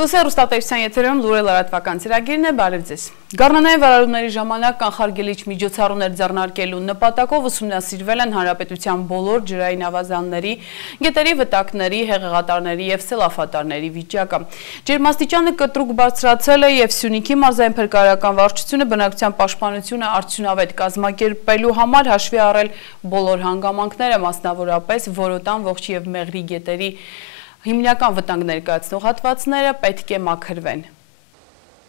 Սոսիալ հեռուստատեսության եթերում լուրը լրատվական ծրագիրն է, բարև ձեզ։ Գառնանային վարարումների ժամանակ կանխարգելիչ միջոցառումներ ձեռնարկելու նպատակով ուսումնասիրվել են հանրապետության բոլոր ջրային ավազանների, գետերի, վտակների, հեղեղատարների և սելավատարների վիճակը։ Ջերմաստիճանը կտրուկ բարձրացել է և Սյունիքի մարզային փրկարարական վարչությունը բնակչության պաշտպանությունը արդյունավետ կազմակերպելու համար հաշվի առել բոլոր հանգամանքները, մասնավորապես Որոտան, Ողջի և Մեղրի գետերի հիմնական վտանգ ներկայացնող հատվածները պետք է մաքրվեն։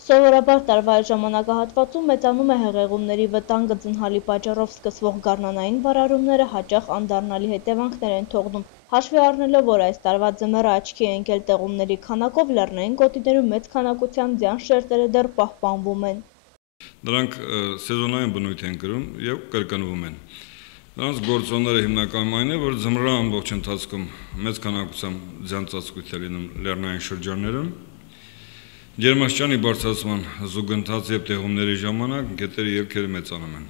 Սովորաբար տարվա ժամանակահատվածում մեծանում է հեղեղումների վտանգը, ձնհալի պատճառով սկսվող գառնանային վարարումները հաճախ անդառնալի հետևանքներ են թողնում։ Հաշվի առնելով, որ այս տարվա ձմեռը աչքի է ընկել տեղումների քանակով, լեռնային գոտիներում մեծ քանակության ձյան շերտերը դեռ պահպանվում են։ Դրանք սեզոնային բնույթ են կրում և կրկնվում են։ Նրանց գործոնները հիմնականում այն է, որ ձմռան ամբողջ ընթացքում մեծ քանակությամբ ձյան ծածկույթ է լինում լեռնային շրջաններում, ջերմաստիճանի բարձրացման զուգընթաց և տեղումների ժամանակ գետերի ելքերը մեծանում են։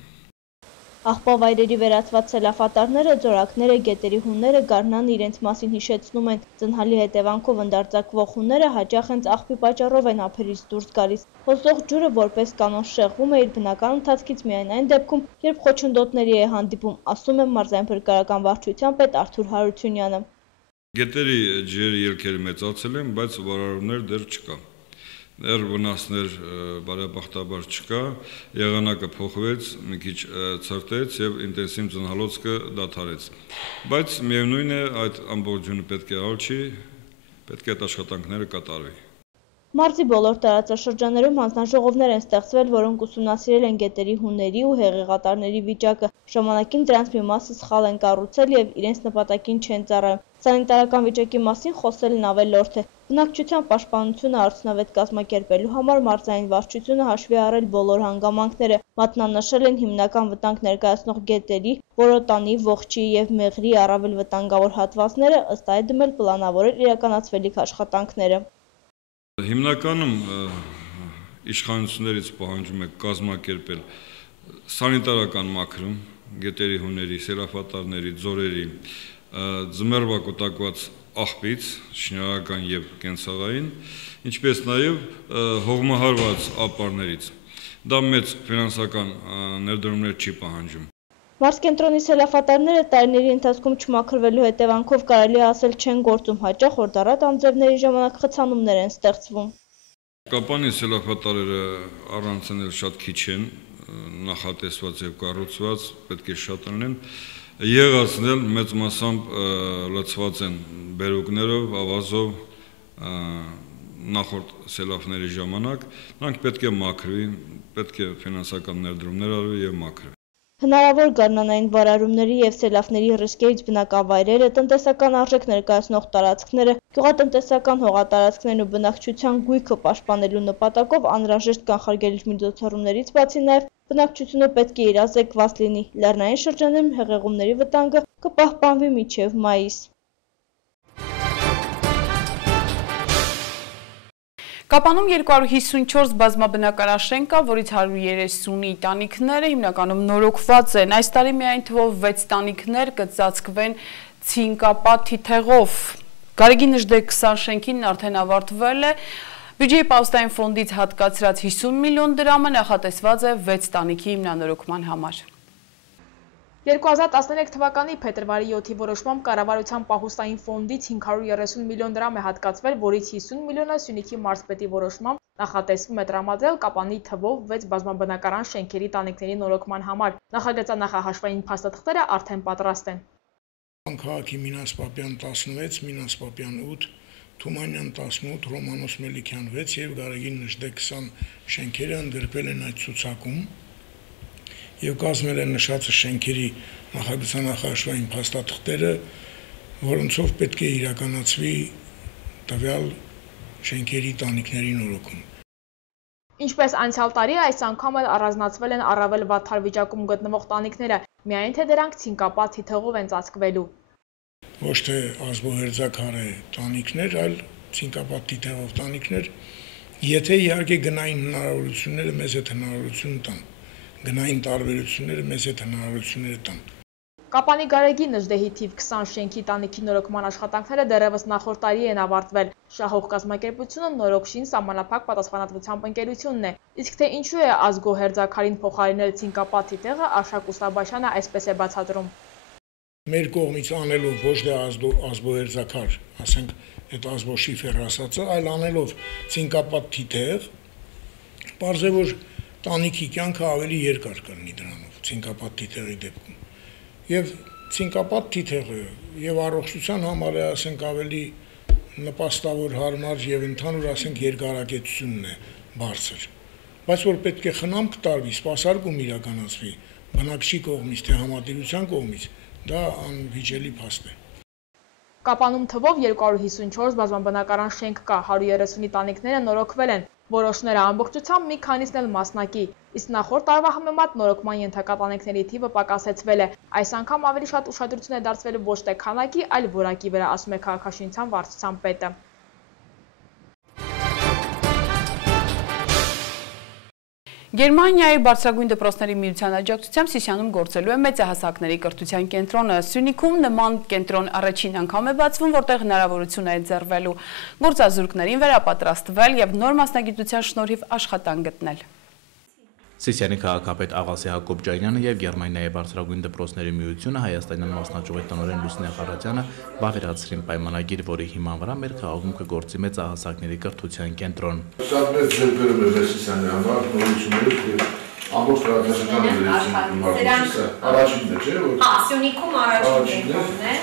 Աղբավայրերի վերածված սելավատարները, ձորակները, գետերի հունները գարնանը իրենց մասին հիշեցնում են։ Ձնհալի հետևանքով ընդարձակվող հունները հաճախ հենց աղբի պատճառով են ափերից դուրս գալիս։ Հոսող ջուրը որպես կանոն շեղվում է իր բնական ընթացքից միայն այն դեպքում, երբ խոչընդոտների է հանդիպում, ասում է մարզային փրկարարական վարչության պետ Արթուր Հարությունյանը։ Գետերի ջրերի ելքերը մեծացել են, բայց վարարումներ դեռ չկա։ Դեռ վնասներ բարեբախտաբար չկա, եղանակը փոխվեց, մի քիչ ցրտեց և ինտենսիվ ձնհալոցքը դադարեց։ Բայց միևնույն է, այդ ամբողջությունը պետք է արջի, պետք է այդ աշխատանքները կատարվի։ Մարզի բոլոր տարածաշրջաններում հանձնաժողովներ են ստեղծվել, որոնք ուսումնասիրել են գետերի հունների ու հեղեղատարների վիճակը։ Ժամանակին դրանց մի մասը սխալ են կառուցել և իրենց նպատակին չեն ծառայում։ Սանիտարական վիճակի մասին խոսելն ավելորդ է։ Բնակչության պաշտպանությունը արդյունավետ կազմակերպելու համար մարզային վարչությունը հաշվի առել բոլոր հանգամանքները, մատնանշել են հիմնական վտանգ ներկայացնող գետերի, Որոտանի, Ողջի և Մեղրի առավել վտանգավոր հատվածները, ըստ այդմ էլ պլանավորել իրականացվելիք աշխատանքները։ Հիմնականում իշխանություններից պահանջում է կազմակերպել սանիտարական մաքրում գետերի հուների, սելավատարների, ձորերի, ձմեռվա կուտակված աղբից, շինարարական և կենցաղային, ինչպես նաև հողմահարված ապարներից։ Դա մեծ ֆինանսական ներդրումներ չի պահանջում։ Մարզկենտրոնի սելավատարները տարիների ընթացքում չմաքրվելու հետևանքով կարելի է ասել չեն գործում, հաճախ օրդառատ անձրևների ժամանակ խցանումներ են ստեղծվում։ Կապանի սելավատարները առանցնել շատ քիչ են, նախատեսված և կառուցված, պետք է շատ լինեն, եղածնել մեծ մասամբ լցված են բերուկներով, ավազով նախորդ սելավների ժամանակ, նրանք պետք է մաքրվի, պետք է ֆինանսական ներդրումներ արվի և մաքրվի։ Հնարավոր գառնանային վարարումների և սելավների ռիսկերից բնակավայրերը, տնտեսական արժեք ներկայացնող տարածքները, գյուղատնտեսական հողատարածքներն ու բնակչության գույքը պաշտպանելու նպատակով անհրաժեշտ կանխարգելիչ միջոցառումներից բացի նաև բնակչությունը պետք է իրազեկված լինի։ Լեռնային շրջաններում հեղեղումների վտանգը կպահպանվի մինչև մայիս։ Կապանում 254 բազմաբնակարան շենք կա, որից 130-ի տանիքները հիմնականում նորոգված են։ Այս տարի միայն թվով 6 տանիքներ կծածկվեն ցինկապատ թիթեղով։ Գարեգին Նժդեկ 20 շենքին արդեն ավարտվել է։ Բյուջեի պահոստային ֆոնդից հատկացրած 50 միլիոն դրամը նախատեսված է 6 տանիքի հիմնանորոգման համար։ 2013 թվականի փետրվարի 7-ի որոշմամբ կառավարության պահոստային ֆոնդից 530 միլիոն դրամ է հատկացվել, որից 50 միլիոնը Սյունիքի մարզպետի որոշմամբ նախատեսվում է տրամադրել Կապանի թվով 6 բազմաբնակարան շենքերի տանիքների նորոգման համար։ Նախագծանախահաշվային փաստաթղթերը արդեն պատրաստ են։ Քաղաքի Մինաս Պապյան 16, Մինաս Պապյան 8, Թումանյան 18, Ռոմանոս Մելիքյան 6 և Գարեգին Նժդեկ 20 շենքերը ընդգրկվել են այդ ցուցակում և կազմել են նշածը շենքերի նախագծանախահաշվային փաստաթղթերը, որոնցով պետք է իրականացվի տվյալ շենքերի տանիքների նորոգում։ Ինչպես անցյալ տարի, այս անգամ էլ առանձնացվել են առավել վատթար վիճակում գտնվող տանիքները, միայն թե դրանք ցինկապատ թիթեղով են ծածկվելու։ Ոչ թե ազբոհերձաքարե տանիքներ, այլ ցինկապատ թիթեղով տանիքներ, եթե իհարկե գնային հնարավորությունները մեզ այդ հնարավորություն տան, գնային տարբերությունները մեզ այդ հնարավորությունները տան։ Կապանի Գարեգի Նժդեհի թիվ 20 շենքի տանիքի նորոգման աշխատանքները դեռևս նախորդ տարի են ավարտվել։ Շահող կազմակերպությունը նորոգշին սահմանափակ պատասխանատվությամբ ընկերությունն է։ Իսկ թե ինչու է ազգոհերձաքարին փոխարինել ցինկապատի տեղը, Արշակ Ուստաբաշյանը այսպես է բացատրում։ Մեր կողմից անելով ոչ թե ազգոհերձաքար, ասենք այդ ազգոշիֆեր ասածը, այլ անելով ցինկապատ թիթեղ, պարզ է, որ տանիքի կյանքը ավելի երկար կլինի դրանով, ցինկապատ թիթեղի դեպքում։ Եվ ցինկապատ թիթեղը եւ առողջության համար է, ասենք, ավելի նպաստավոր, հարմար եւ ընդհանուր, ասենք, երկարակեցությունն է բարձր։ Բայց որ պետք է խնամք տարվի, սպասարկում իրականացվի բնակչի կողմից թե համատիրության կողմից, դա անվիճելի փաստ է։ Կապանում թվով 254 բազմաբնակարան շենք կա, 130-ի տանիքները նորոգվել են, որոշները ամբողջությամբ մի քանիսն էլ մասնակի, իսկ նախորդ տարվա համեմատ նորոգման ենթակա տանիքների թիվը պակասեցվել է։ Այս անգամ ավելի շատ ուշադրություն է դարձվել ոչ թե քանակի, այլ որակի վրա, ասում է քաղաքաշինության վարչության պետը։ Գերմանիայի բարձրագույն դպրոցների միության աջակցությամբ Սիսիանում գործելու է մեծահասակների կրթության կենտրոնը։ Սյունիքում նման կենտրոն առաջին անգամ է բացվում, որտեղ հնարավորություն է ընձեռվելու գործազուրկներին վերապատրաստվել եւ նոր մասնագիտության շնորհիվ աշխատանք գտնել։ Սիսիանի քաղաքապետ Աղասի Հակոբյանյանը եւ Գերմանիայի բարձրագույն դպրոցների միությունը Հայաստանյան մասնաճյուղի տնօրեն Լուսինե Խարատյանը վավերացրին պայմանագիր, որի հիման վրա մեր քաղաքում կգործի մեծահասակների կրթության կենտրոն։ Շատ մեծ ձեռքբերում է Սիսիանի համար, նորություններով եւ ամբողջ քաղաքացիական առաջինն է, չէ՞, որ Սյունիքում առաջինն է։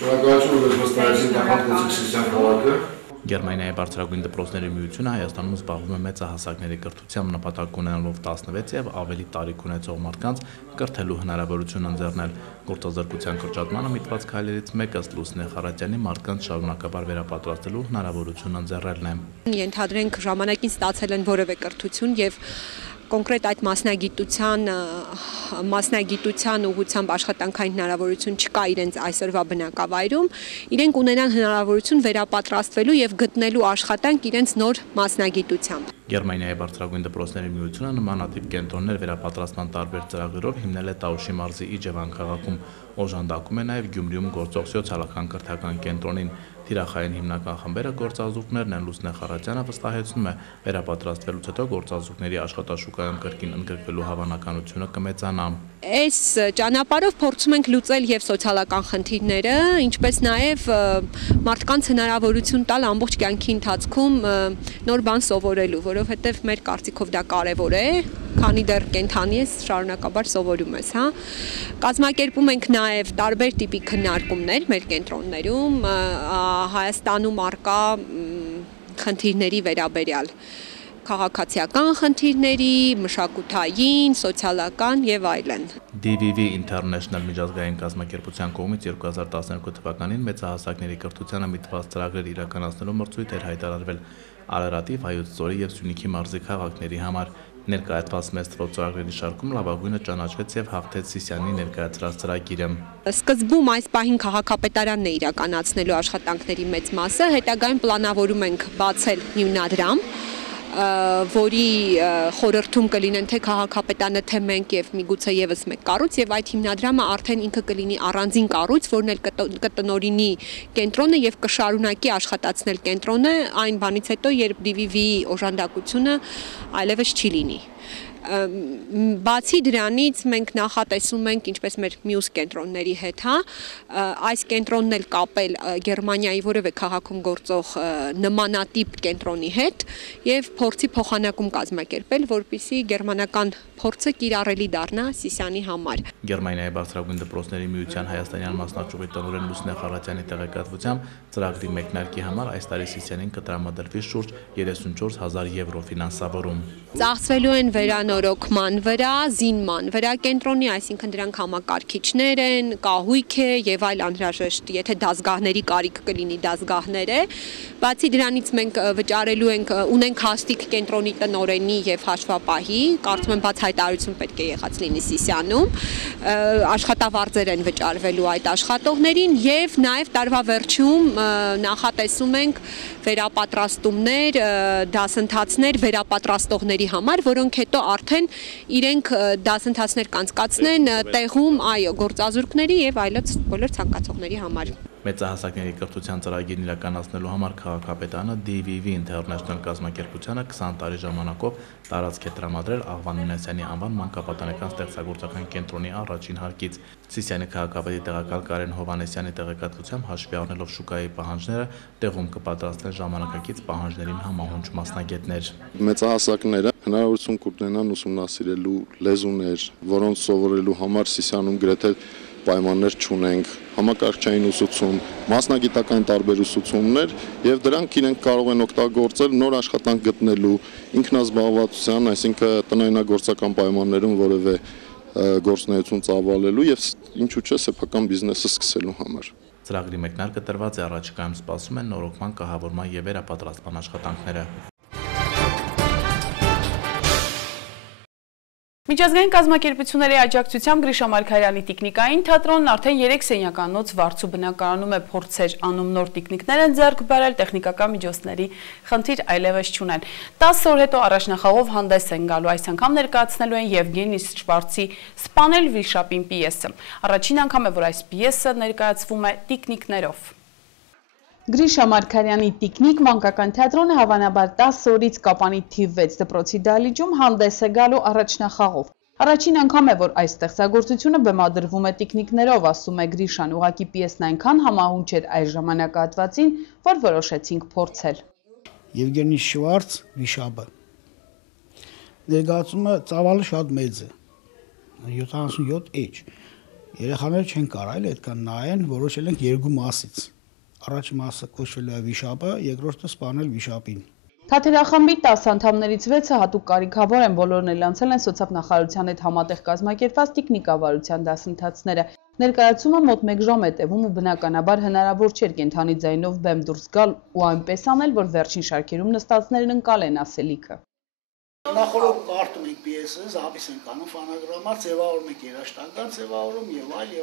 Շնորհակալություն, որ վստահեցիք նախատեսիք Սիսիան քաղաքը։ Գերմանիայի բարձրագույն դպրոցների միությունը Հայաստանում զբաղվում է մեծահասակների կրթությամբ նպատակ ունենալով 16 եւ ավելի տարիք ունեցող մարդկանց կրթելու հնարավորություն ընձեռնել։ Գործազրկության կրճատմանը միտված քայլերից մեկը Լուսինե Խարատյանի մարդկանց շարունակաբար վերապատրաստելու հնարավորություն ընձեռելն է։ Ենթադրենք ժամանակին ստացել են որևէ կրթություն եւ կոնկրետ այդ մասնագիտության ուղղությամբ աշխատանքային հնարավորություն չկա իրենց այսօրվա բնակավայրում, իրենք ունենան հնարավորություն վերապատրաստվելու եւ գտնելու աշխատանք իրենց նոր մասնագիտությամբ։ Գերմանիայի բարձրագույն դպրոցների միությունը նմանատիպ կենտրոններ վերապատրաստման տարբեր ծրագրերով հիմնել է Տաուշի մարզի Իջևան քաղաքում, օժանդակում է նաև Գյումրիում գործող սոցիալական կրթական կենտրոնին։ Թիրախային հիմնական խմբերը գործազուրկներն են։ Լուսինե Խարատյանը վստահեցնում է, վերապատրաստվելուց հետո գործազուրկների աշխատաշուկայում կրկին ընդգրկվելու հավանականությունը կմեծանա։ Այս ճանապարհով փորձում ենք լուծել եւ սոցիալական խնդիրները, ինչպես նաեւ մարդկանց հնարավորություն տալ ամբողջ կյանքի ընթացքում նոր բան սովորելու, որովհետեւ մեր կարծիքով դա կարեւոր է, քանի դեռ կենթանի ես, շարունակաբար սովորում ես, հա։ Կազմակերպում ենք նաեւ տարբեր տիպի քննարկումներ մեր կենտրոններում, Հայաստանում արկա խնդիրների վերաբերյալ, քաղաքացիական խնդիրների, մշակութային, սոցիալական եւ այլն։ DVV International միջազգային կազմակերպության կողմից 2012 թվականին մեծահասակների կրթությանը միտված ծրագրեր իրականացնելու մրցույթ էր հայտարարվել Արարատի, Վայոց ձորի եւ Սյունիքի մարզի քաղաքների համար։ Ներկայացված մեծ թվով ծրագրերի շարքում լավագույնը ճանաչվեց եւ հաղթեց Սիսիանի ներկայացրած ծրագիրը։ Սկզբում այս պահին քաղաքապետարանն է իրականացնելու աշխատանքների մեծ մասը, հետագայում պլանավորում ենք բացել հիմնադրամ, որի խորհրդում կլինեն թե քաղաքապետարանը, թե մենք եւ միգուցե եւս մեկ կառույց, եւ այդ հիմնադրամը արդեն ինքը կլինի առանձին կառույց, որն էլ կտնօրինի կենտրոնը եւ կշարունակի աշխատացնել կենտրոնը այն բանից հետո, երբ DVV-ի օժանդակությունը այլևս չի լինի։ Բացի դրանից մենք նախատեսում ենք, ինչպես մեր մյուս կենտրոնների հետ, հա, այս կենտրոնն էլ կապել Գերմանիայի որևէ քաղաքում գործող նմանատիպ կենտրոնի հետ եւ փորձի փոխանակում կազմակերպել, որպեսզի գերմանական փորձը կիրառելի դառնա Սիսիանի համար։ Գերմանիայի բարձրագույն դպրոցների միության հայաստանյան մասնաճյուղի տնօրեն Լուսինե Խարատյանի տեղեկատվությամբ ծրագրի մեկնարկի համար այս տարի Սիսիանին կտրամադրվի շուրջ 34,000 եվրո ֆինանսավորում։ Ծախսվելու են վերանորոգման վրա, զինման վրա կենտրոնի, այսինքն դրանք համակարգիչներ են, կահույք է եւ այլ անհրաժեշտ, եթե դասգահների կարիք կլինի դասգահներ է։ Բացի դրանից մենք վճարելու ենք, ունենք հաստիկ կենտրոնի տնօրենի եւ հաշվապահի, կարծում եմ բաց հայտարարություն պետք է եղած լինի Սիսիանում, աշխատավարձեր են վճարվելու այդ աշխատողներին եւ նաեւ տարվա վերջում նախատեսում ենք վերապատրաստումներ, դասընթացներ վերապատրաստողների համար, որոնք հետո արդեն իրենք դասընթացներ կանցկացնեն տեղում, այո, գործազուրկների եւ այլոց բոլոր ցանկացողների համար։ Մեծահասակների կրթության ծրագիրն իրականացնելու համար քաղաքապետարանը DVV International կազմակերպությանը 20 տարի ժամանակով տարածք է տրամադրել Աղվան Մինասյանի անվան մանկապատանեկան ստեղծագործական կենտրոնի առաջին հարկից։ Սիսիանի քաղաքապետի տեղակալ Կարեն Հովհաննեսյանի տեղեկատվությամբ հաշվի առնելով շուկայի պահանջները տեղում կպատրաստեն ժամանակակից պահանջներին համահունչ մասնագետներ։ Մեծահասակները հնարավորություն կունենան ուսումնասիրելու լեզուներ, որոնց սովորելու համար Սիսիանում գրեթե պայմաններ չունենք, համակարգչային ուսուցում, մասնագիտական տարբեր ուսուցումներ եւ դրանք իրենք կարող են օգտագործել նոր աշխատանք գտնելու, ինքնազբաղվածության, այսինքն տնօրինագործական պայմաններում որևէ գործունեություն ծավալելու եւ ինչու՞ չէ սեփական բիզնեսը սկսելու համար։ Ծրագրի մեկնարկը տրված է, առաջիկայում սպասում են նորոգման, կահավորման եւ վերապատրաստման աշխատանքները։ Միջազգային կազմակերպությունների աջակցությամբ Գրիշա Մարգարյանի տիկնիկային թատրոնն արդեն 3 սենյականոց վարձու բնակարանում է փորձեր անում նոր տիկնիկներ են ձեռք բերել, տեխնիկական միջոցների խնդիր այլևս չունեն։ 10 օր հետո առաջնախաղով հանդես են գալու, այս անգամ ներկայացնելու են Եվգենի Շվարցի «Սպանել վիշապին» պիեսը։ Առաջին անգամ է, որ այս պիեսը ներկայացվում է տիկնիկներով։ Գրիշա Մարգարյանի տիկնիկ մանկական թատրոնը հավանաբար 10 օրից Կապանի թիվ 6 դպրոցի դահլիճում հանդես է գալու առաջնախաղով։ Առաջին անգամ է, որ այս ստեղծագործությունը բեմադրվում է տիկնիկներով, ասում է Գրիշան, ուղղակի պիեսն այնքան համահունչ էր այս ժամանակահատվածին, որ որոշեցինք փորձել։ Եվգենի Շվարց վիշապը ներկայացումը ծավալը շատ մեծ է, 77 էջ։ Երեխաները չեն կարել այդքան նայեն, որոշել ենք երկու մասից։ Առաջին մասը կոչվել է վիշապը, երկրորդը սպանել վիշապին։ Թատերախմբի 10 անդամներից 6-ը հատուկ կարիքավոր են, բոլորն էլ անցել են սոցիալնախարարության հետ համատեղ կազմակերպված տիկնիկավարության դասընթացները։ Ներկայացումը մոտ 1 ժամ է տևում ու բնականաբար հնարավոր չէր կենդանի ձայնով բեմ դուրս գալ ու այնպես անել, որ վերջին շարքերում նստածներն ընկալեն ասելիքը։ Նախորդ կարդում ենք պիեսը, զապիս ենք անում ֆանագրամա, ձևավորում ենք երաժշտական ձևավորում եւ այլ,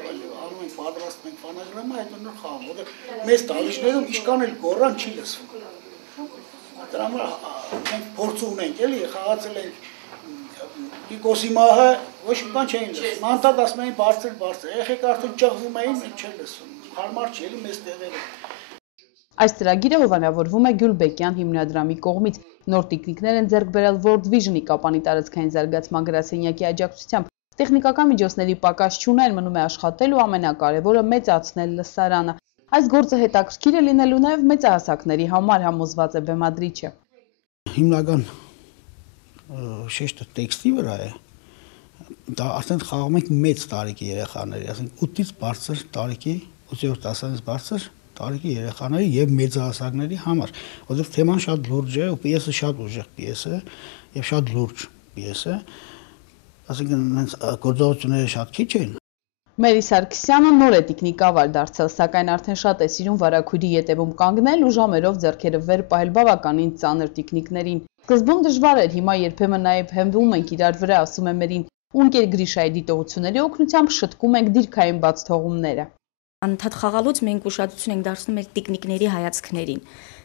անում ենք պատրաստում ենք ֆանագրամա, հետո նոր խաղում, որտեղ մեծ դահլիճներում ինչքան էլ գոռան չի լսվում։ Դրա համար մենք փորձ ունենք, էլի խաղացել ենք Կիկոսի մահը, ոչ մի բան չէին լսում։ Անդադ ասում էին բարձր, երեխեք արդեն ճղվում էին, չեն լսում։ Հարմար չի, էլի մեծ տեղերը։ Այս ծրագիրը հովանավորվում է Գյուլբեկյան հիմնադրամի կողմից։ Նոր տիկնիկներ են ձեռք բերել World Vision-ի Կապանի տարածքային զարգացման գրասենյակի աջակցությամբ։ Տեխնիկական միջոցների պակաս չունեն, մնում է աշխատել ու ամենակարևորը մեծացնել լսարանը։ Այս գործը հետաքրքիր է լինելու նաև մեծահասակների համար, համոզված է բեմադրիչը։ Հիմնական շեշտը տեքստի վրա է։ Դա ասենք խաղում ենք մեծ տարիքի երեխաների, ասենք 8-ից բարձր տարիքի, 8-րդ դասարանից բարձր տարիքի երեխաների եւ մեծահասակների համար, որովհետեւ թեման շատ լուրջ է ու պիեսը շատ ուժեղ պիես է եւ շատ լուրջ պիես է, ասենք այնց գործողությունները շատ քիչ են։ Մերի Սարգսյանը նոր է տիկնիկավար դարձել, սակայն արդեն շատ է սիրում վարագույրի ետևում կանգնել ու ժամերով ձեռքերը վեր պահել բավականին ծանր տիկնիկներին։ Սկզբում դժվար էր, հիմա երբեմն նաև հենվում ենք իրար վրա, ասում է Մերին, ու ընկեր Գրիշայի դիտողությունների օգնությամբ շտկում ենք դիրքային բաց թողումները։ Անընդհատ խաղալուց մենք ուշադրություն ենք դարձնում մեր տիկնիկների հայացքներին։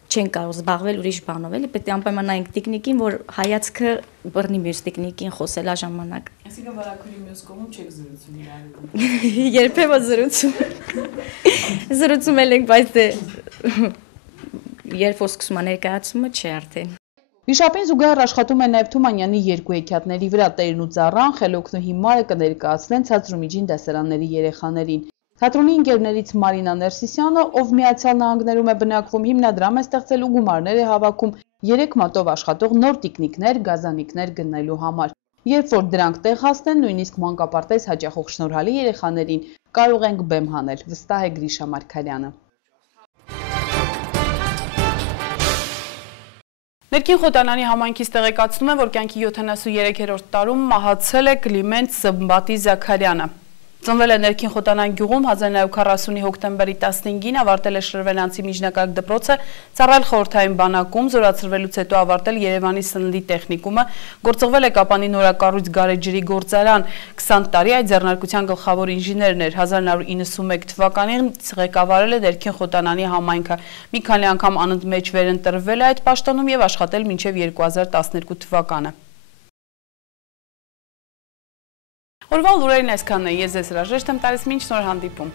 Չենք կարող զբաղվել ուրիշ բանով, էլի պետք է անպայման նայենք տիկնիկին, որ հայացքը բռնի մյուս տիկնիկին խոսելա ժամանակ։ Այսինքն վարագույրի մյուս կողմում չեք զրուցում իրար։ Երբեմն զրուցում ենք, բայց դե երբ որ սկսում է ներկայացումը, չէ արդեն։ Վիշապին զուգահեռ աշխատում է նաև Թումանյանի երկու հեքիաթների վրա Տերն ու ծառան, Խելոքն ու հիմարը կներկայացնեն ցածրումիջին դասարանների երեխաներին։ Թատրոնի ընկերներից Մարինա Ներսիսյանը, ով Միացյալ Նահանգներում է բնակվում, հիմնադրամ է ստեղծել ու գումարներ է հավաքում 3 մատով աշխատող նոր տիկնիկներ, գազանիկներ գնելու համար։ Երբ որ դրանք տեղ հասնեն, նույնիսկ մանկապարտեզ հաճախող շնորհալի երեխաներին կարող ենք բեմ հանել, վստահ է Գրիշա Մարգարյանը։ Ներքին Խոտանանի համայնքից տեղեկացնում է, որ կյանքի 73-րդ տարում մահացել է Կլիմենտ Սմբատի Զաքարյանը։ Ծնվել է Ներքին Խոտանան գյուղում 1940-ի հոկտեմբերի 15-ին, ավարտել է Շրվենանցի միջնակարգ դպրոցը, ծառայել խորհրդային բանակում, զորացրվելուց հետո ավարտել Երևանի սննդի տեխնիկումը, գործողվել է Կապանի նորակառույց գարեջրի գործարան, 20 տարի այդ ձեռնարկության գլխավոր ինժեներն էր, 1991 թվականին ղեկավարել է Ներքին Խոտանանի համայնքը, մի քանի անգամ անընդմեջ վերընտրվել է այդ պաշտոնում եւ աշխատել մինչեւ 2012 թվականը։ Օրվա լուրերին այսքանն է, ես ձեզ հրաժեշտ եմ տալիս, մինչ նոր հանդիպում։